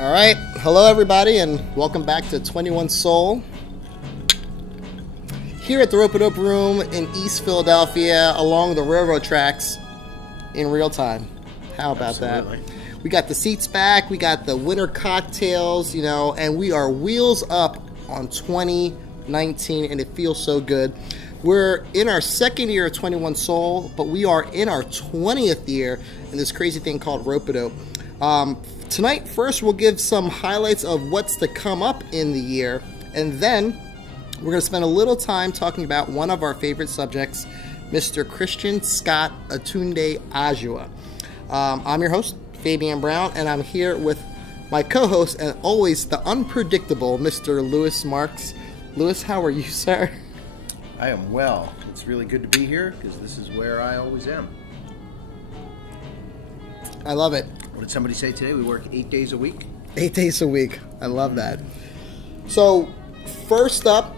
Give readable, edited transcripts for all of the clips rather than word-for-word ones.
All right, hello everybody, and welcome back to 21 Soul. Here at the Ropeadope Room in East Philadelphia, along the railroad tracks, in real time. How about Absolutely. that? We got the seats back, we got the winter cocktails, you know, and we are wheels up on 2019, and it feels so good. We're in our second year of 21 Soul, but we are in our 20th year in this crazy thing called Ropeadope. Tonight, first, we'll give some highlights of what's to come up in the year, and then we're going to spend a little time talking about one of our favorite subjects, Mr. Christian Scott aTunde Adjuah. I'm your host, Fabian Brown, and I'm here with my co-host and always the unpredictable Mr. Lewis Marks. Lewis, how are you, sir? I am well. It's really good to be here because this is where I always am. I love it. What did somebody say today? We work 8 days a week? 8 days a week. I love that. So, first up,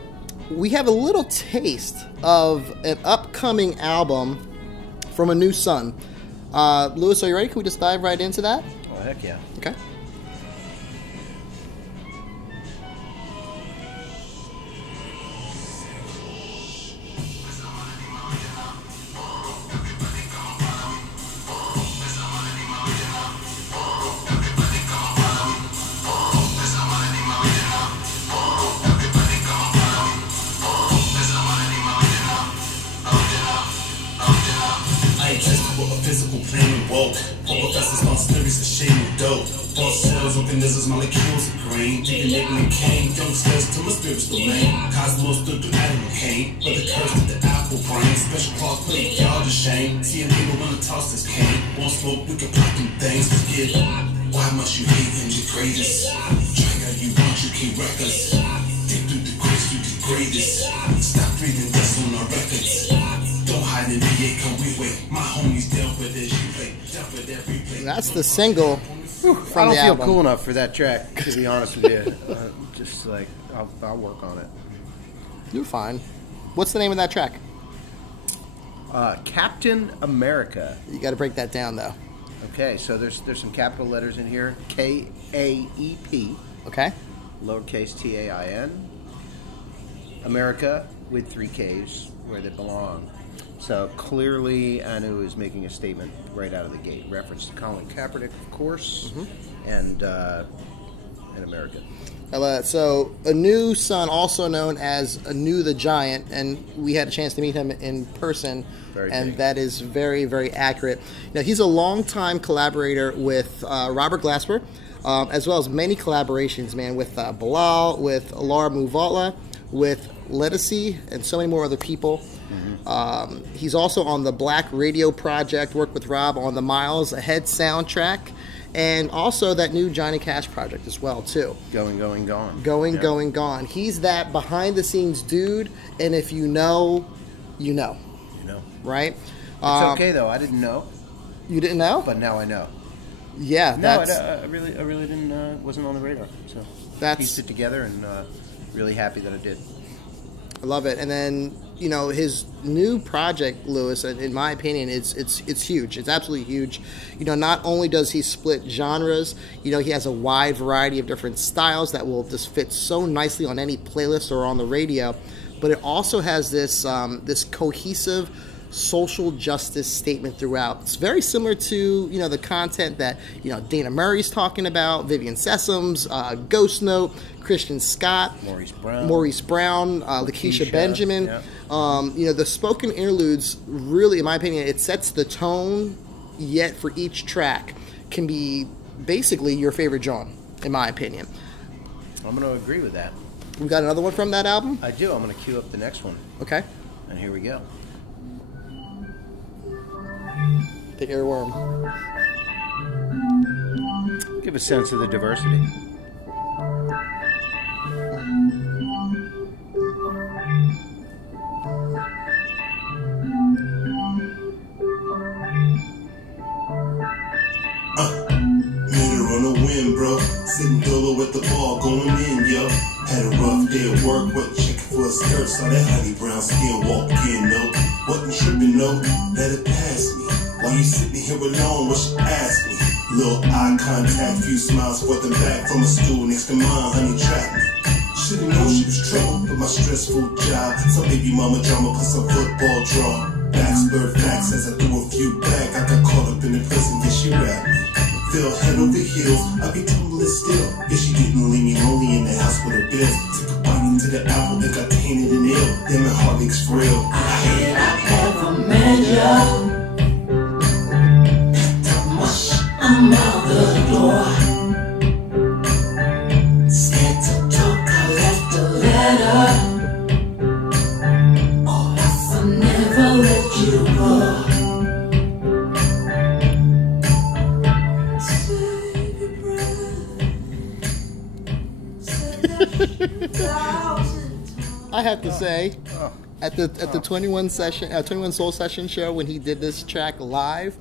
we have a little taste of an upcoming album from a new son. Lewis, are you ready? Can we just dive right into that? Oh, heck yeah. Okay. Organisms, molecules of grain, digging cane, youngsters till my spirits domain. Cosmos stood through animal cane, but the curse to the apple brain. Special claws put y'all to shame. See a nigga wanna toss this cane. Won't smoke, we can pop them things. Forget, why must you hate and degrade us? Try how you want, you can't wreck us. Dig through the grace, you degrade us. Stop breathing dust on our records. Don't hide in the air, come we wait. My homies down for this, you play, down for that replay. That's the single. I don't feel cool enough for that track, to be honest with you. Just like, I'll work on it. You're fine. What's the name of that track? KAEPtain Amerikkka. You got to break that down, though. Okay, so there's some capital letters in here. K-A-E-P. Okay. Lowercase T-A-I-N. America with 3 Ks, where they belong. So clearly, Anu is making a statement right out of the gate. Reference to Colin Kaepernick, of course, and America. I love that. So, a new son, also known as Anu the Giant, and we had a chance to meet him in person, and that is very, very accurate. Now, he's a longtime collaborator with Robert Glasper, as well as many collaborations, man, with Bilal, with Laura Muvala, with Lettucey, and so many more other people. He's also on the Black Radio Project, worked with Rob on the Miles Ahead soundtrack, and also that new Johnny Cash project as well, too. Going, gone. Going, gone. He's that behind-the-scenes dude, and if you know, you know. You know. Right? It's okay, though. I didn't know. You didn't know? But now I know. Yeah, no, I really didn't, wasn't on the radar. So pieced it together, and really happy that I did. I love it. And then, you know, his new project, Lewis, in my opinion, it's huge. It's absolutely huge. You know, not only does he split genres, you know, he has a wide variety of different styles that will just fit so nicely on any playlist or on the radio, but it also has this this cohesive social justice statement throughout. It's very similar to, you know, the content that, you know, Dana Murray's talking about, Vivian Sessoms, Ghost Note, Christian Scott, Maurice Brown, Lakeisha Benjamin. Yeah. You know, the spoken interludes really, in my opinion, it sets the tone, yet for each track can be basically your favorite genre, in my opinion. I'm going to agree with that. We got another one from that album? I do. I'm going to cue up the next one. Okay. And here we go. The earworm. Give a sense of the diversity. Meter on the wind, bro. Sitting dolo at the bar, going in, yo. Had a rough day at work, but checking for a skirt. Saw that honey brown skin walk in, no. Wasn't tripping, no. Let it pass me. Why you sitting here alone? What she asked me? Little eye contact, few smiles for the back from a stool next to mine, honey trapped me. Should've known she was trouble, but my stressful job. Some baby mama drama plus some football draw. Backs blur facts as I threw a few back. I got caught up in the prison, then she rapped me. Fell head over heels, I be tumbling still. Yeah, she didn't leave me lonely in the house with her bills. Took a bite into the apple and got tainted and ill. Damn it, heartache's frail. I Eva Metcha. I'm out the door. Scared to talk, I left a letter. Oh, if I never let you go. I have to say, at the 21 Soul Session show when he did this track live,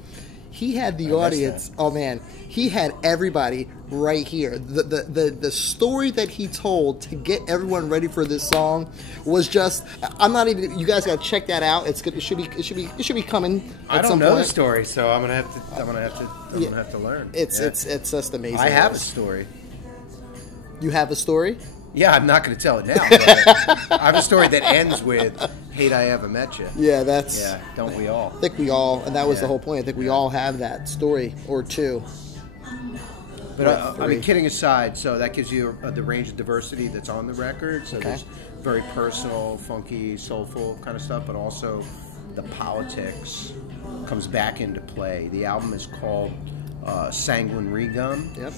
he had the audience. Oh man, he had everybody right here. The story that he told to get everyone ready for this song was just. I'm not even. You guys got to check that out. It should be coming. I don't some know point. the story, so I'm gonna have to learn. It's just amazing. I have a story. You have a story? Yeah, I'm not going to tell it now. But I have a story that ends with "Hate I Eva Metcha." Yeah, that's. Yeah, don't we all? I think we all, and that was the whole point. I think we all have that story or two. But I mean, kidding aside, so that gives you the range of diversity that's on the record. So there's very personal, funky, soulful kind of stuff, but also the politics comes back into play. The album is called Sanguine Regum. Yep.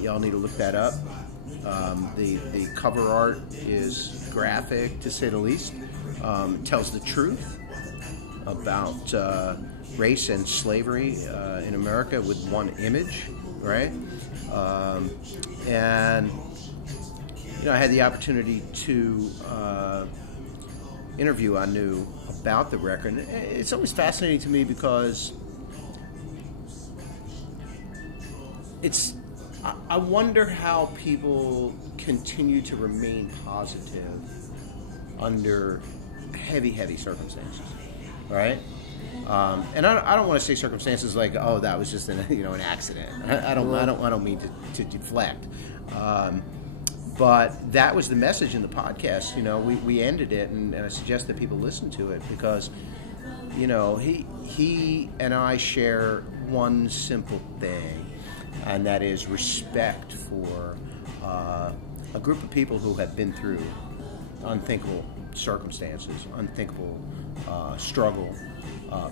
Y'all need to look that up. The cover art is graphic, to say the least. It tells the truth about race and slavery in America with one image, right? And I had the opportunity to interview Anu about the record. And it's always fascinating to me because I wonder how people continue to remain positive under heavy circumstances, right? And I don't want to say circumstances like, oh, that was just an accident. I don't mean to deflect. But that was the message in the podcast. We ended it, and I suggest that people listen to it because, he and I share one simple thing. And that is respect for a group of people who have been through unthinkable circumstances, unthinkable struggle,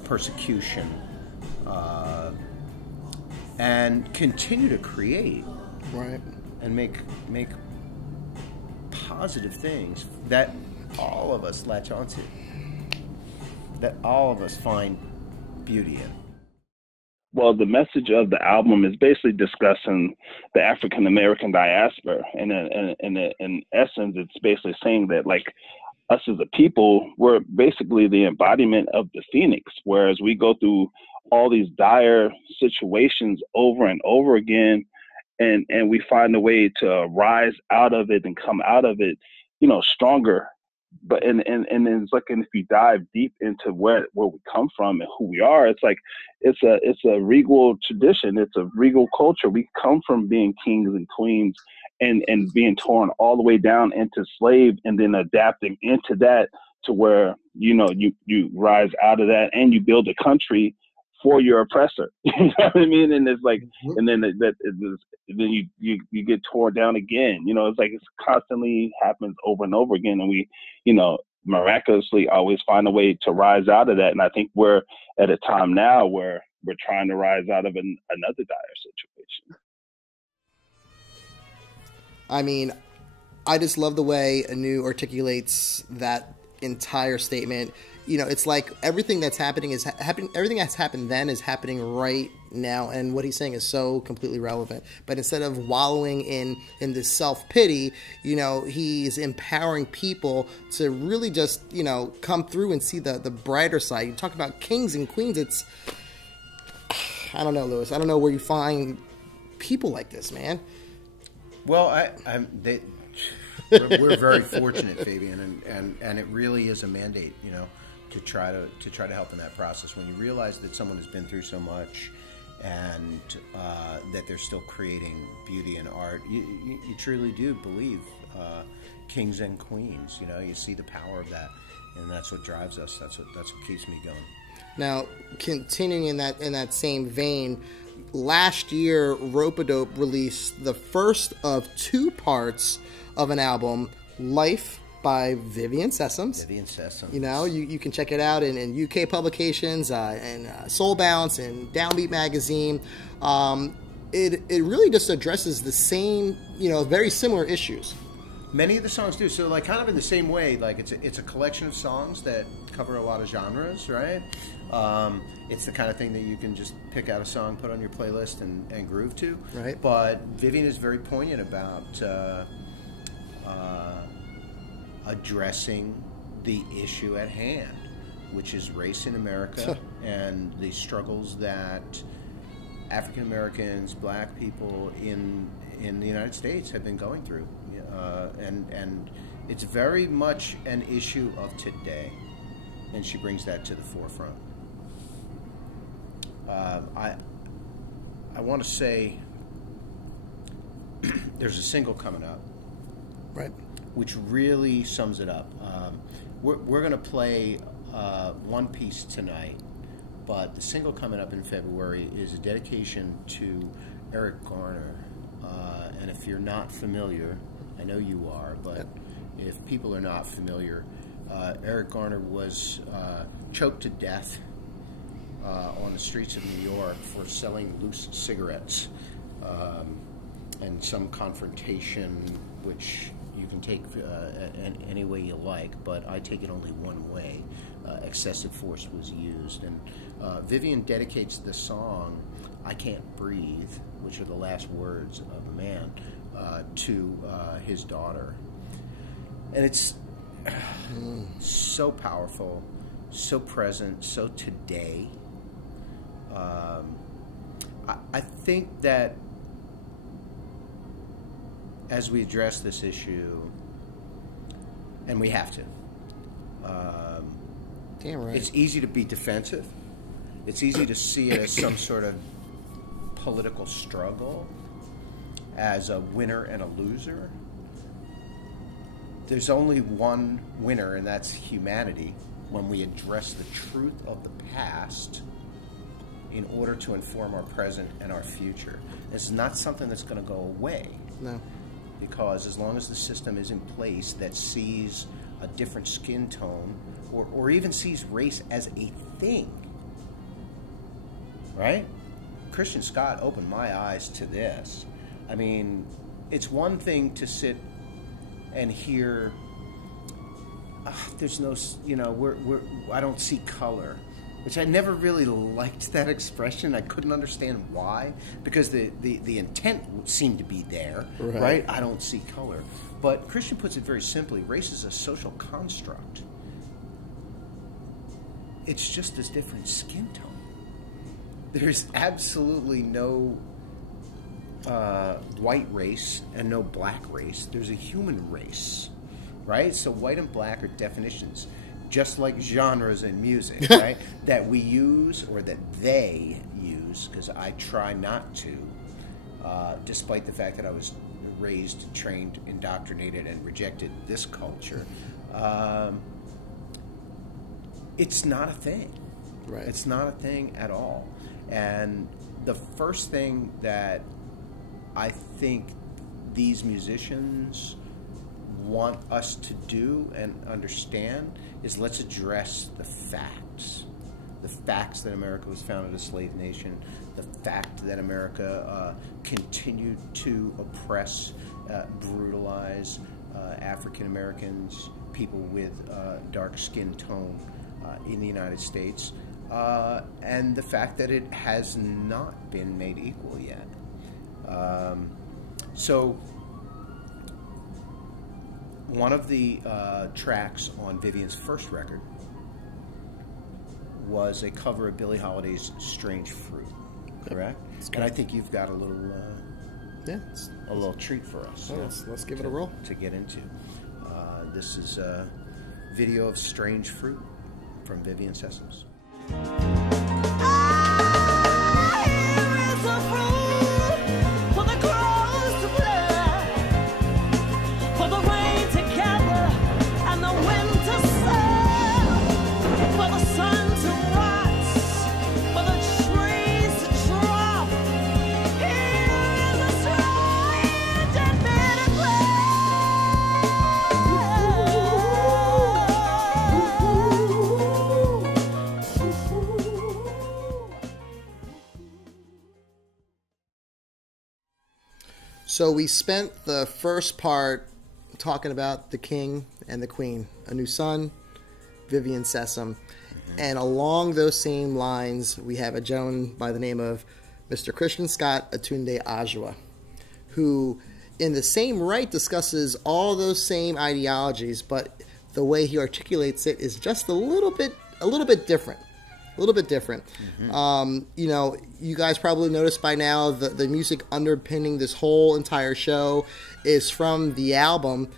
persecution, and continue to create, right, and make positive things that all of us latch onto, that all of us find beauty in. Well, the message of the album is basically discussing the African American diaspora, and in essence, it's basically saying that, like, us as a people, we're basically the embodiment of the phoenix. Whereas we go through all these dire situations over and over again, and we find a way to rise out of it and come out of it, stronger. But and it's like, and if you dive deep into where we come from and who we are, it's like it's a regal tradition. It's a regal culture. We come from being kings and queens and being torn all the way down into slave, and then adapting into that to where you rise out of that and you build a country for your oppressor. You know what I mean? And it's like, and then then you get torn down again. It's like it's constantly happens over and over again, and we, miraculously always find a way to rise out of that. And I think we're at a time now where we're trying to rise out of another dire situation. I mean, I just love the way Anu articulates that entire statement. It's like everything that's happening is happening. Everything that's happened then is happening right now, and what he's saying is so completely relevant. But instead of wallowing in this self-pity, he's empowering people to really just come through and see the brighter side. You talk about kings and queens. It's, I don't know, Lewis. I don't know where you find people like this, man. Well, we're very fortunate, Fabian, and it really is a mandate, to try to help in that process. When you realize that someone has been through so much, and that they're still creating beauty and art. You truly do believe kings and queens. You know, you see the power of that, and that's what drives us. That's what keeps me going. Now, continuing in that same vein, last year Ropeadope released the first of 2 parts of an album, Life by Vivian Sessoms. Vivian Sessoms. You know, you can check it out in UK publications and Soul Bounce and Downbeat magazine. It really just addresses the same, you know, very similar issues. Many of the songs do. So, like, kind of in the same way, like, it's a collection of songs that cover a lot of genres, right? It's the kind of thing that you can just pick out a song, put on your playlist, and groove to. Right. But Vivian is very poignant about addressing the issue at hand, which is race in America and the struggles that African Americans, black people in the United States have been going through. And it's very much an issue of today, and she brings that to the forefront. I want to say there's a single coming up, right, which really sums it up. We're going to play one piece tonight, but the single coming up in February is a dedication to Eric Garner. And if you're not familiar, I know you are, but if people are not familiar, Eric Garner was choked to death on the streets of New York for selling loose cigarettes, and some confrontation, which you can take any way you like, but I take it only one way. Excessive force was used, and Vivian dedicates the song "I Can't Breathe," which are the last words of a man, to his daughter. And it's so powerful, so present, so today. I think that as we address this issue, and we have to, damn right, it's easy to be defensive. It's easy to see it as some sort of political struggle, as a winner and a loser. There's only one winner, and that's humanity, when we address the truth of the past in order to inform our present and our future. It's not something that's going to go away. No. Because as long as the system is in place that sees a different skin tone, or even sees race as a thing, right? Christian Scott opened my eyes to this. I mean, it's one thing to sit and hear, there's no, you know, I don't see color, which I never really liked that expression. I couldn't understand why, because the intent seemed to be there, right? I don't see color. But Christian puts it very simply: race is a social construct. It's just a different skin tone. There's absolutely no white race and no black race. There's a human race, right? So white and black are definitions, just like genres in music, right? That we use, or that they use, because I try not to, despite the fact that I was raised, trained, indoctrinated, and rejected this culture. It's not a thing. Right. It's not a thing at all. And the first thing that I think these musicians want us to do and understand is, let's address the facts. The facts that America was founded a slave nation, the fact that America continued to oppress, brutalize African Americans, people with dark skin tone in the United States, and the fact that it has not been made equal yet. So one of the tracks on Vivian's first record was a cover of Billie Holiday's "Strange Fruit," correct? And I think you've got a little, a little treat for us. Well, let's give it a roll to get into. This is a video of "Strange Fruit" from Vivian Sessoms. I So we spent the first part talking about the king and the queen, a new son, Vivian Sessom. And along those same lines, we have a gentleman by the name of Mr. Christian Scott aTunde Adjuah, who in the same right discusses all those same ideologies, but the way he articulates it is just a little bit different. A little bit different. You know, you guys probably noticed by now the music underpinning this whole entire show is from the album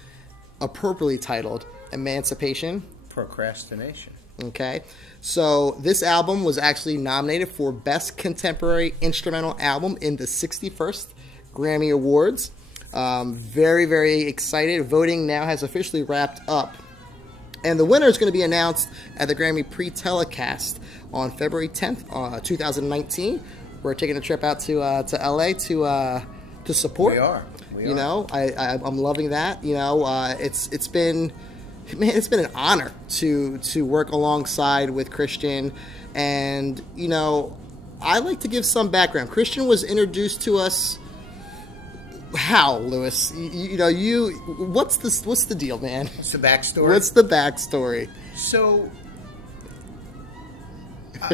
appropriately titled Emancipation Procrastination. Okay, so this album was actually nominated for Best Contemporary Instrumental Album in the 61st Grammy Awards. Very, very excited. Voting now has officially wrapped up. And the winner is going to be announced at the Grammy pre-telecast on February 10th, 2019. We're taking a trip out to LA to support. We are. You know, I'm loving that. You know, it's been an honor to work alongside with Christian, and you know, I like to give some background. Christian was introduced to us. How, Lewis? You know, what's the deal, man? What's the backstory? What's the backstory? So,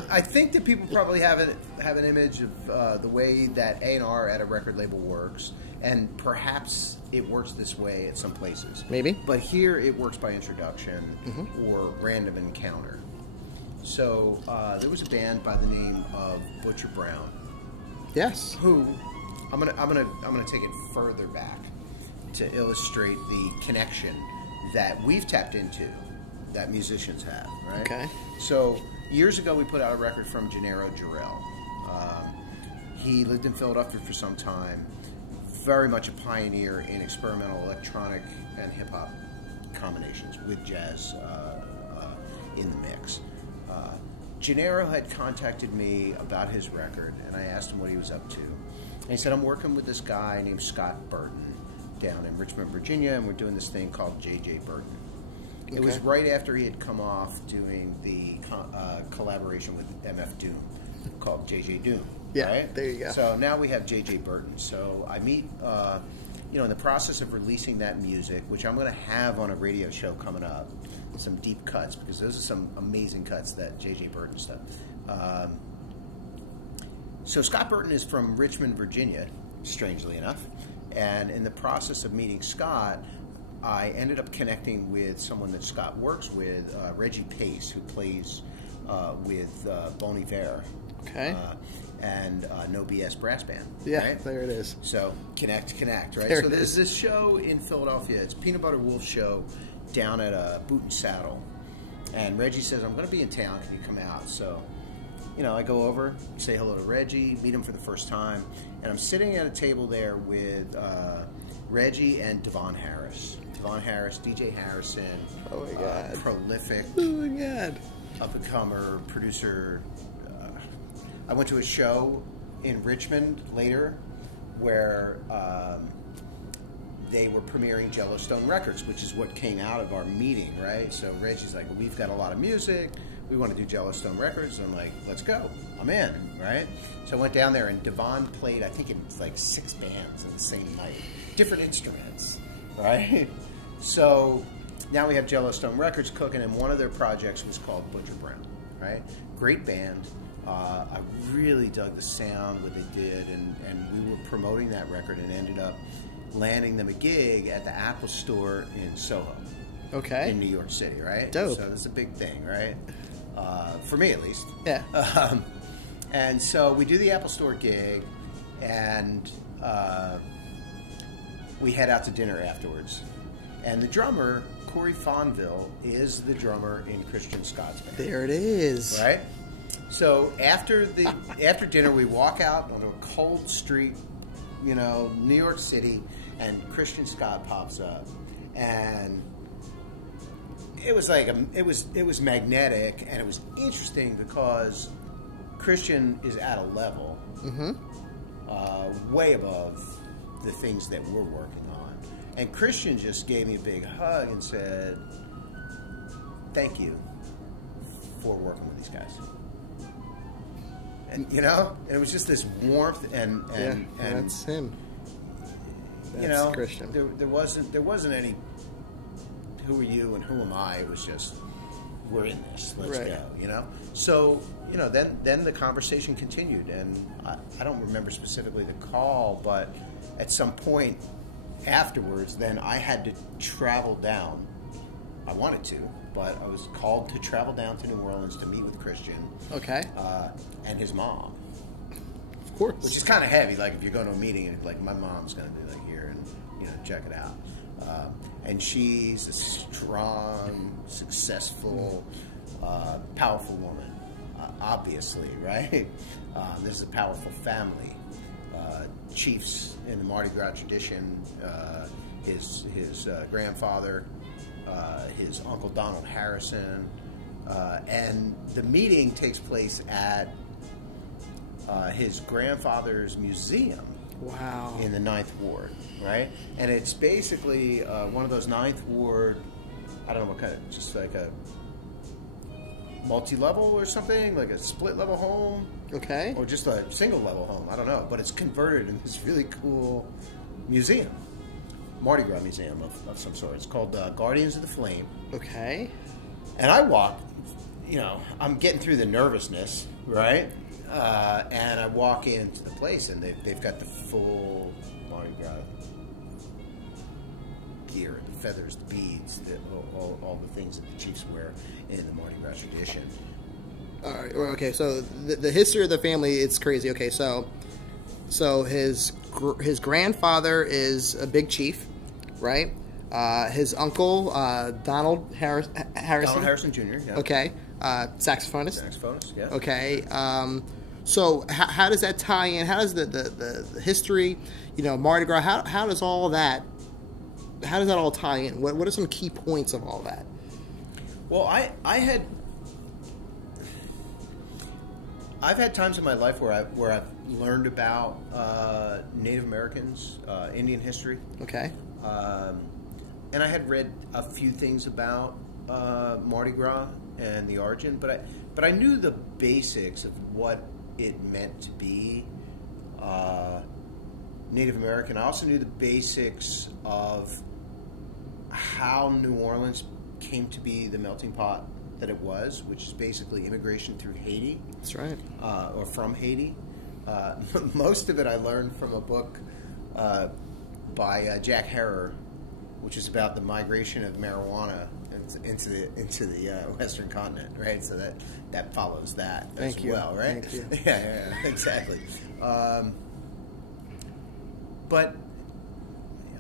I think that people probably have an image of the way that A&R at a record label works, and perhaps it works this way at some places. Maybe. But here it works by introduction or random encounter. So there was a band by the name of Butcher Brown. Yes. Who I'm gonna take it further back to illustrate the connection that we've tapped into, that musicians have, right? Okay. So years ago, we put out a record from Gennaro Jarrell. He lived in Philadelphia for some time. Very much a pioneer in experimental electronic and hip hop combinations with jazz in the mix. Gennaro had contacted me about his record, and I asked him what he was up to. And he said, I'm working with this guy named Scott Burton down in Richmond, Virginia, and we're doing this thing called J.J. Burton. Okay. It was right after he had come off doing the collaboration with MF Doom called J.J. Doom. Yeah, right? there you go. So now we have J.J. Burton. So I meet, you know, in the process of releasing that music, which I'm going to have on a radio show coming up, some deep cuts, because those are some amazing cuts that J.J. Burton's done. So Scott Burton is from Richmond, Virginia, strangely enough. And in the process of meeting Scott, I ended up connecting with someone that Scott works with, Reggie Pace, who plays with Bon Iver. Okay. And No BS Brass Band. Yeah, right? there it is. So connect, right? There so there's is. this show in Philadelphia. It's Peanut Butter Wolf show down at Boot and Saddle. And Reggie says, I'm going to be in town if you come out. So, you know, I go over, say hello to Reggie, meet him for the first time. And I'm sitting at a table there with Reggie and Devon Harris. Devon Harris, DJ Harrison. Oh, my God. Prolific. Oh, my God. Up-and-comer, producer. I went to a show in Richmond later where they were premiering Jellostone Records, which is what came out of our meeting, right? So Reggie's like, well, we've got a lot of music. We want to do Jellostone Records. And I'm like, let's go. I'm in, right? So I went down there, and Devon played, I think it was like 6 bands in the same night. Different instruments, right? So now we have Jellostone Records cooking, and one of their projects was called Butcher Brown, right? Great band. I really dug the sound, what they did, and we were promoting that record and ended up landing them a gig at the Apple Store in Soho. Okay. In New York City, right? Dope. So that's a big thing, right? For me, at least. Yeah. And so we do the Apple Store gig, and we head out to dinner afterwards. And the drummer, Corey Fonville, is the drummer in Christian Scott's band. There it is. Right? So after dinner, we walk out onto a cold street, you know, New York City, and Christian Scott pops up, and it was like it was magnetic, and it was interesting because Christian is at a level way above the things that we're working on, and Christian just gave me a big hug and said, "Thank you for working with these guys." And you know, and it was just this warmth and that's him. you know, Christian. there wasn't any who are you and who am I. It was just, we're in this, let's Right. go, you know. So, you know, then the conversation continued, and I don't remember specifically the call, but at some point afterwards, then I had to travel down. I wanted to, but I was called to travel down to New Orleans to meet with Christian. Okay. And his mom. Of course. Which is kind of heavy, like if you're going to a meeting and like my mom's going to be like here and, you know, check it out. And she's a strong, successful, powerful woman, obviously, right? This is a powerful family. Chiefs in the Mardi Gras tradition, his grandfather, his uncle Donald Harrison, and the meeting takes place at his grandfather's museum. Wow. In the Ninth Ward, right? And it's basically one of those Ninth Ward, I don't know what kind of, just like a multi-level or something, like a split-level home. Okay. Or just a single-level home, I don't know. But it's converted in this really cool museum, Mardi Gras museum of some sort. It's called Guardians of the Flame. Okay. And I walk, you know, I'm getting through the nervousness, right? And I walk into the place, and they've got the full Mardi Gras gear, the feathers, the beads, all the things that the chiefs wear in the Mardi Gras tradition. All right. Okay. So the history of the family, it's crazy. Okay. So his grandfather is a big chief, right? His uncle Donald Harrison. Donald Harrison Jr. Yeah. Okay. Saxophonist. Saxophonist. Yeah. Okay. So how does that tie in? How does the history, you know, Mardi Gras? How does all that? How does that all tie in? What are some key points of all that? Well, I've had times in my life where I've learned about Native Americans, Indian history. Okay. And I had read a few things about Mardi Gras and the origin, but I knew the basics of what it meant to be Native American. I also knew the basics of how New Orleans came to be the melting pot that it was, which is basically immigration through Haiti. That's right. Or from Haiti. Most of it I learned from a book by Jack Herrer, which is about the migration of marijuana into the Western continent, right? So that follows that as well, right? Thank you. Yeah, exactly. But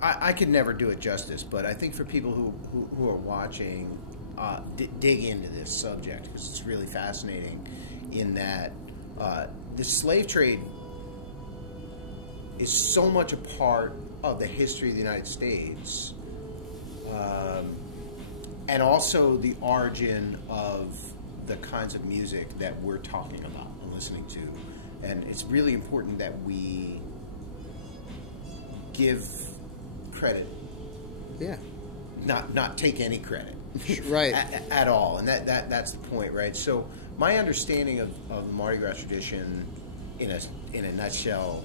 I could never do it justice. But I think for people who are watching, dig into this subject because it's really fascinating. In that the slave trade is so much a part of the history of the United States. And also the origin of the kinds of music that we're talking about and listening to. And it's really important that we give credit. Yeah. Not take any credit. Right. at all. And that's the point, right? So my understanding of the Mardi Gras tradition in a nutshell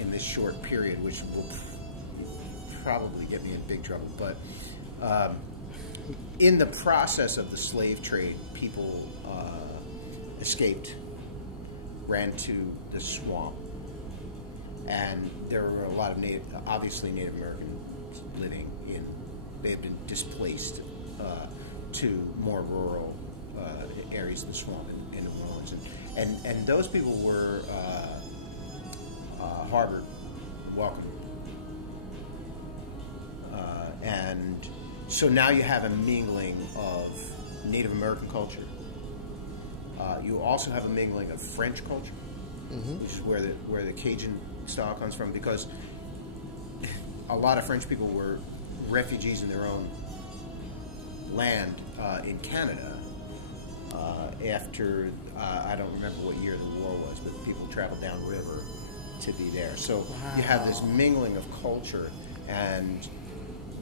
in this short period, which will probably get me in big trouble, but in the process of the slave trade, people escaped, ran to the swamp, and there were a lot of obviously Native Americans living in. They had been displaced to more rural areas of the swamp in New Orleans, and those people were harbored, welcomed, and so now you have a mingling of Native American culture. You also have a mingling of French culture, which is where the Cajun style comes from, because a lot of French people were refugees in their own land in Canada after I don't remember what year the war was, but people traveled downriver to be there. So you have this mingling of culture, and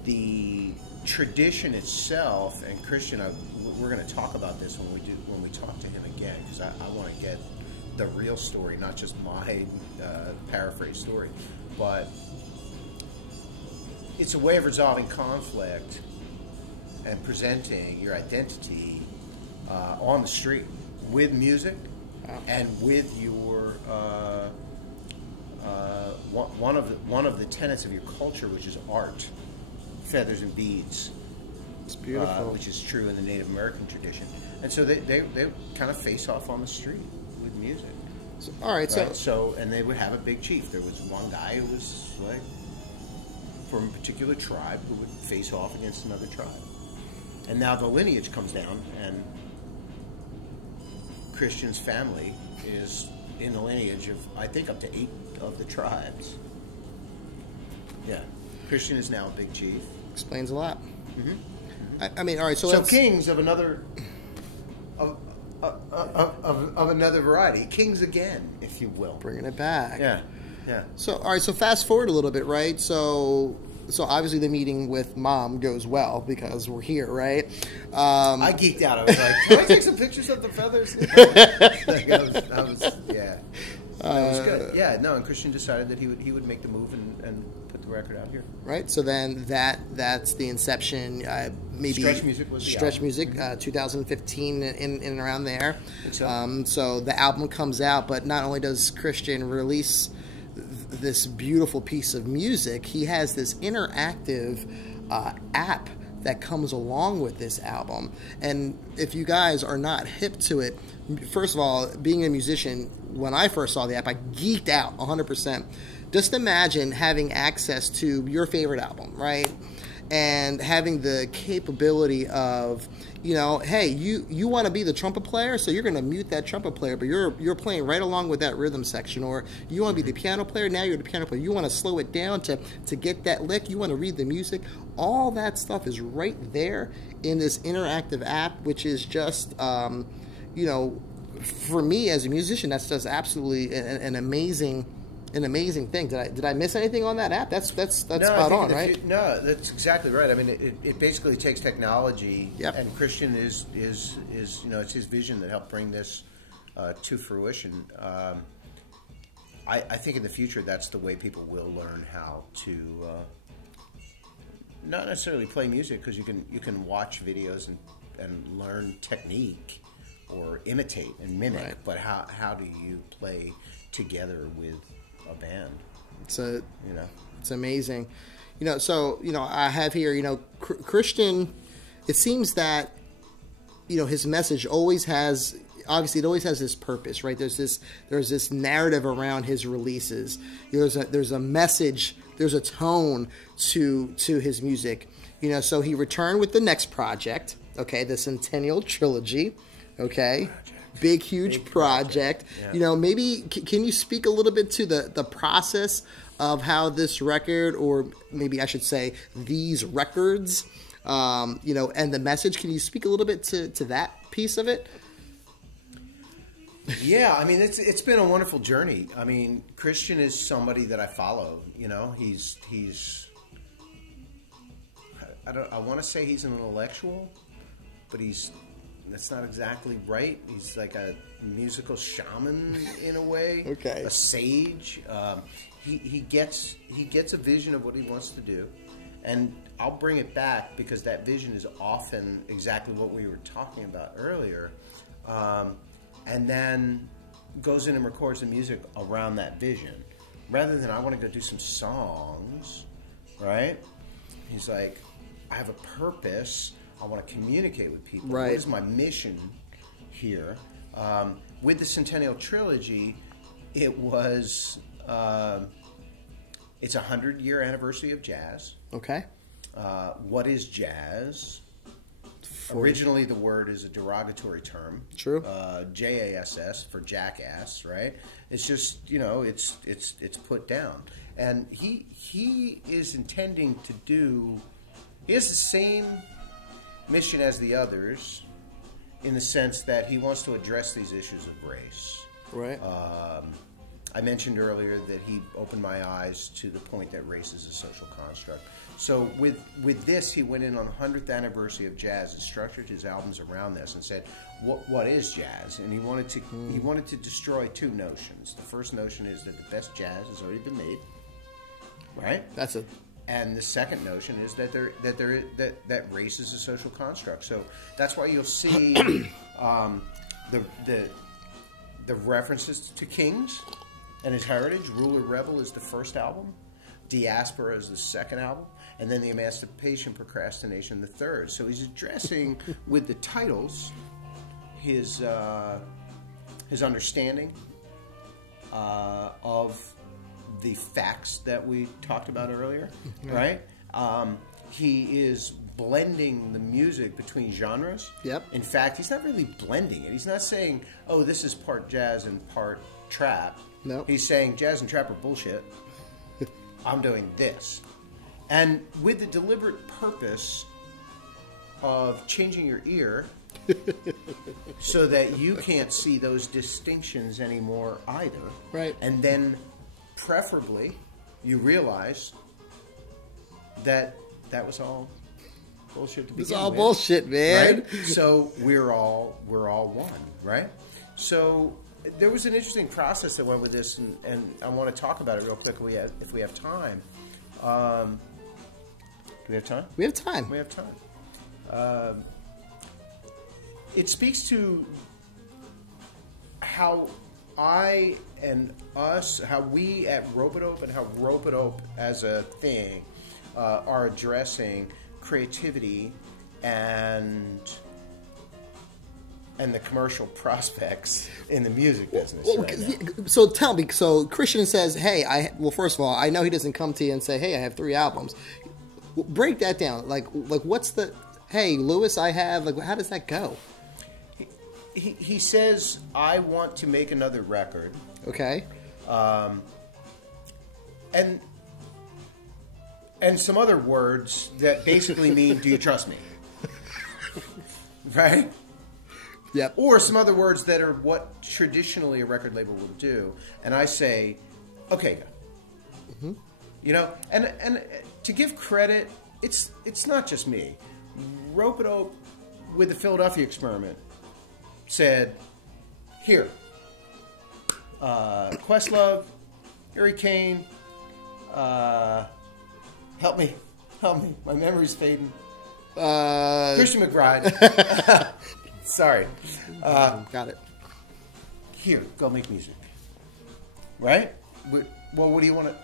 the tradition itself. And Christian, we're going to talk about this when we talk to him again, because I want to get the real story, not just my paraphrase story, but it's a way of resolving conflict and presenting your identity on the street with music and with your one of the tenets of your culture, which is art, feathers and beads. It's beautiful. Which is true in the Native American tradition. And so they kind of face off on the street with music. So, all right, so and they would have a big chief. There was one guy who was like from a particular tribe who would face off against another tribe. And now the lineage comes down, and Christian's family is in the lineage of, I think, up to 8 of the tribes. Yeah. Christian is now a big chief. Explains a lot. Mm-hmm. I mean, all right. So kings of another of another variety, kings again, if you will, bringing it back. Yeah. So all right. So fast forward a little bit, right? So obviously the meeting with Mom goes well because we're here, right? I geeked out. I was like, "Can I take some pictures of the feathers?" I was yeah. It was good. Yeah. No, and Christian decided that he would make the move and put the record out here. Right. So then that's the inception. Maybe Stretch Music was the Stretch album. Music, 2015 in and around there. So. So the album comes out, but not only does Christian release this beautiful piece of music, he has this interactive app that comes along with this album. And if you guys are not hip to it, first of all, being a musician, when I first saw the app, I geeked out 100%. Just imagine having access to your favorite album, right? And having the capability of, hey, you want to be the trumpet player, so you're going to mute that trumpet player, but you're playing right along with that rhythm section. Or you want to be the piano player, now you're the piano player. You want to slow it down to get that lick. You want to read the music. All that stuff is right there in this interactive app, which is just, for me as a musician, that's just absolutely an amazing thing. Did I miss anything on that app? That's spot on, right? No, that's exactly right. I mean, it basically takes technology, Yep. and Christian is it's his vision that helped bring this to fruition. I think in the future that's the way people will learn how to not necessarily play music, because you can watch videos and learn technique or imitate and mimic, Right. but how do you play together with a band? It's amazing. I have here, Christian, it seems that, his message always has this purpose, right? There's this narrative around his releases. There's a message, there's a tone to his music. So he returned with the next project, okay, the Centennial Trilogy, okay? Big, huge project. Yeah. Maybe can you speak a little bit to the process of how this record, or maybe I should say these records, and the message? Can you speak a little bit to that piece of it? Yeah, I mean, it's been a wonderful journey. I mean, Christian is somebody that I follow. He's I want to say he's an intellectual, but that's not exactly right. He's like a musical shaman in a way. Okay. A sage. He gets a vision of what he wants to do, and I'll bring it back because that vision is often exactly what we were talking about earlier, and then goes in and records the music around that vision, rather than I want to go do some songs, right? He's like, I have a purpose. I want to communicate with people. Right. What is my mission here? With the Centennial Trilogy, it was it's a 100-year anniversary of jazz. Okay. What is jazz? Originally, the word is a derogatory term. True. JASS for jackass, right? It's just it's put down, and he is intending to do. He has the same mission as the others, in the sense that he wants to address these issues of race. Right. I mentioned earlier that he opened my eyes to the point that race is a social construct. So with this, he went in on the 100th anniversary of jazz and structured his albums around this and said, what is jazz? And he wanted to destroy two notions. The first notion is that the best jazz has already been made, right? That's a And the second notion is that race is a social construct. So that's why you'll see the references to kings and his heritage. Ruler Rebel is the first album. Diaspora is the second album. And then the Emancipation Procrastination, the third. So he's addressing with the titles his understanding of the facts that we talked about earlier, right? He is blending the music between genres. Yep. In fact, he's not really blending it. He's not saying, oh, this is part jazz and part trap. No. He's saying jazz and trap are bullshit. I'm doing this. And with the deliberate purpose of changing your ear so that you can't see those distinctions anymore either. Right. And then preferably you realize that was all bullshit to begin with. It's all bullshit, man. Right? So we're all one, right? So there was an interesting process that went with this, and I want to talk about it real quick if we have time. Do we have time? We have time. We have time. It speaks to how I and us, how we at Ropeadope and how Ropeadope as a thing are addressing creativity and the commercial prospects in the music business. Right now. So tell me, so Christian says, hey, well, first of all, I know he doesn't come to you and say, hey, I have 3 albums. Break that down. Like what's the, hey, Lewis, I have, like, how does that go? He says, I want to make another record. Okay. And some other words that basically mean, do you trust me? Right? Yep. Or some other words that are what traditionally a record label will do. And I say, okay, go. Mm-hmm. You know, and to give credit, it's not just me. Ropeadope, with the Philadelphia experiment, said, here, Questlove, Harry Kane, help me, my memory's fading. Christian McBride. Sorry. Got it. Here, go make music. Right? Well, what do you want to...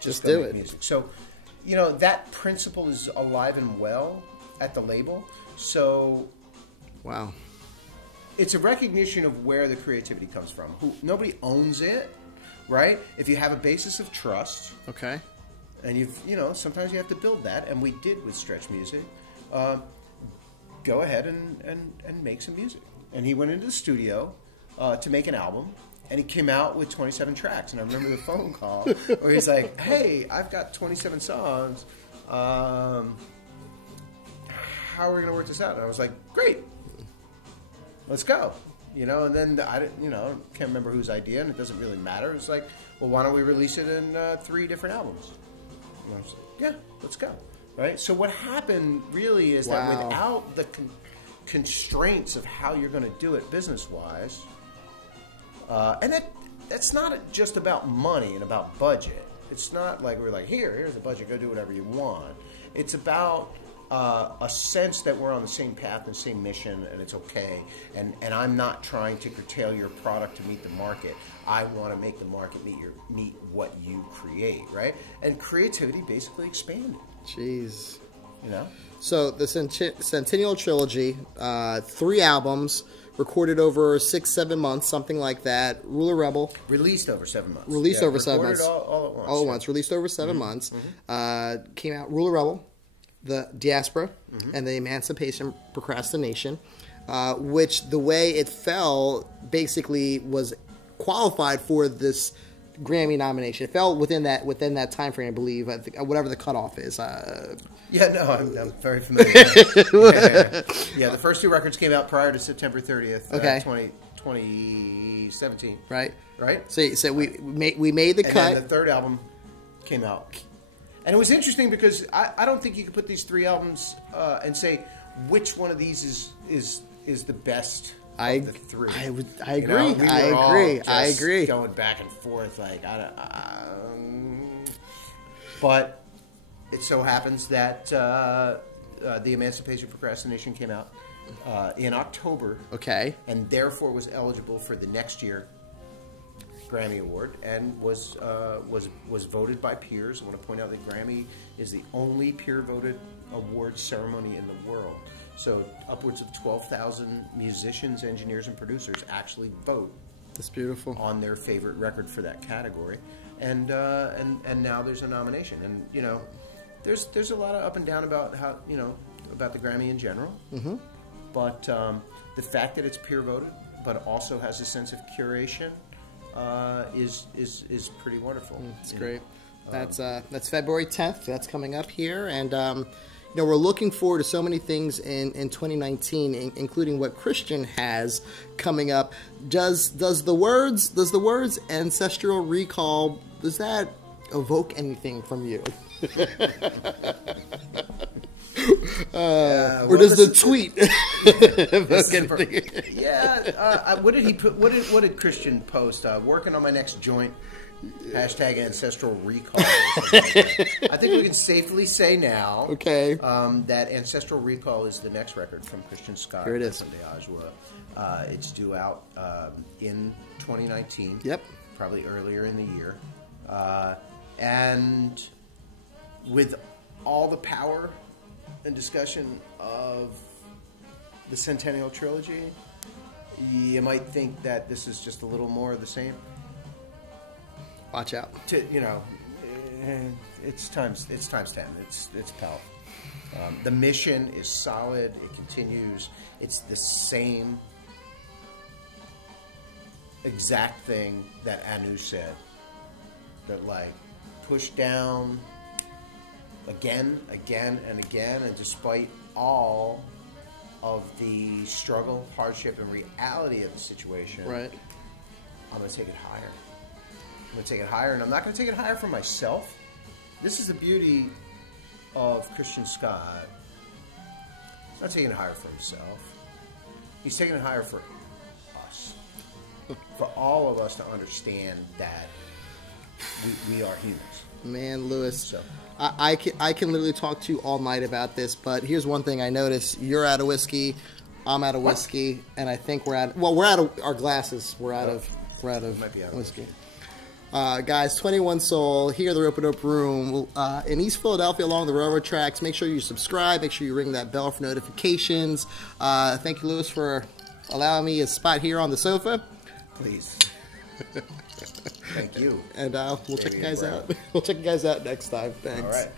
Just do it. Music. So, you know, that principle is alive and well at the label. So... Wow. It's a recognition of where the creativity comes from. Nobody owns it, right? If you have a basis of trust... Okay. And sometimes you have to build that, and we did with Stretch Music. Go ahead and make some music. And he went into the studio to make an album, and he came out with 27 tracks. And I remember the phone call where he's like, hey, I've got 27 songs. How are we going to work this out? And I was like, great. Let's go. And then can't remember whose idea, and it doesn't really matter. It's like, well, why don't we release it in 3 different albums? And I was like, yeah, let's go. Right? So what happened really is that without the constraints of how you're going to do it business-wise, and that's not just about money and about budget. It's not like we're like, here's the budget, go do whatever you want. It's about a sense that we're on the same path and same mission, and it's okay. And I'm not trying to curtail your product to meet the market. I want to make the market meet what you create, right? And creativity basically expanded. Jeez. So the Centennial Trilogy, 3 albums, recorded over 6-7 months, something like that. Ruler Rebel. Released over 7 months. Over 7 months. All at once. All at once. Released over 7 months. Mm-hmm. Came out Ruler Rebel, the Diaspora, and the Emancipation Procrastination, which the way it fell basically was qualified for this Grammy nomination. It fell within that time frame, I believe. I think, whatever the cutoff is. I'm very familiar with that. Yeah, the first 2 records came out prior to September 30th, 2017. Right. So we made the cut. And then the 3rd album came out. And it was interesting because I don't think you could put these 3 albums and say which one of these is the best of the 3. I agree. I agree. Going back and forth, like but it so happens that the Emancipation Procrastination came out in October. Okay. And therefore was eligible for the next year Grammy Award and was voted by peers. I want to point out that Grammy is the only peer-voted award ceremony in the world. So upwards of 12,000 musicians, engineers, and producers actually vote. That's beautiful. On their favorite record for that category, and now there's a nomination, and you know, there's a lot of up and down about how about the Grammy in general, but the fact that it's peer voted, but also has a sense of curation, is pretty wonderful. It's great. That's February 10th. That's coming up here, and we're looking forward to so many things in 2019, including what Christian has coming up. Does the words ancestral recall, does that evoke anything from you? Or does the tweet evoke anything? Yeah. What did he put? What did Christian post? Working on my next joint. Hashtag ancestral recall. I think we can safely say now that Ancestral Recall is the next record from Christian Scott. Here it is. From the Adjuah. It's due out in 2019. Yep. Probably earlier in the year. And with all the power and discussion of the Centennial Trilogy, you might think that this is just a little more of the same. Watch out. It's times 10. It's powerful. The mission is solid. It continues. It's the same exact thing that Anu said. That like push down again, and again, and despite all of the struggle, hardship, and reality of the situation, right? I'm going to take it higher. I'm going to take it higher, and I'm not going to take it higher for myself. This is the beauty of Christian Scott. He's not taking it higher for himself. He's taking it higher for us. For all of us to understand that we are humans. Man, Lewis, So. I can literally talk to you all night about this, but here's one thing I noticed. You're out of whiskey, I'm out of whiskey, and I think we're out of our glasses. We're out of Might be out of whiskey. Guys, 21 Soul, here at the Ropeadope Room in East Philadelphia along the railroad tracks. Make sure you subscribe. Make sure you ring that bell for notifications. Thank you, Lewis, for allowing me a spot here on the sofa. Please. Thank you. And we'll check you guys out. We'll check you guys out next time. Thanks. All right.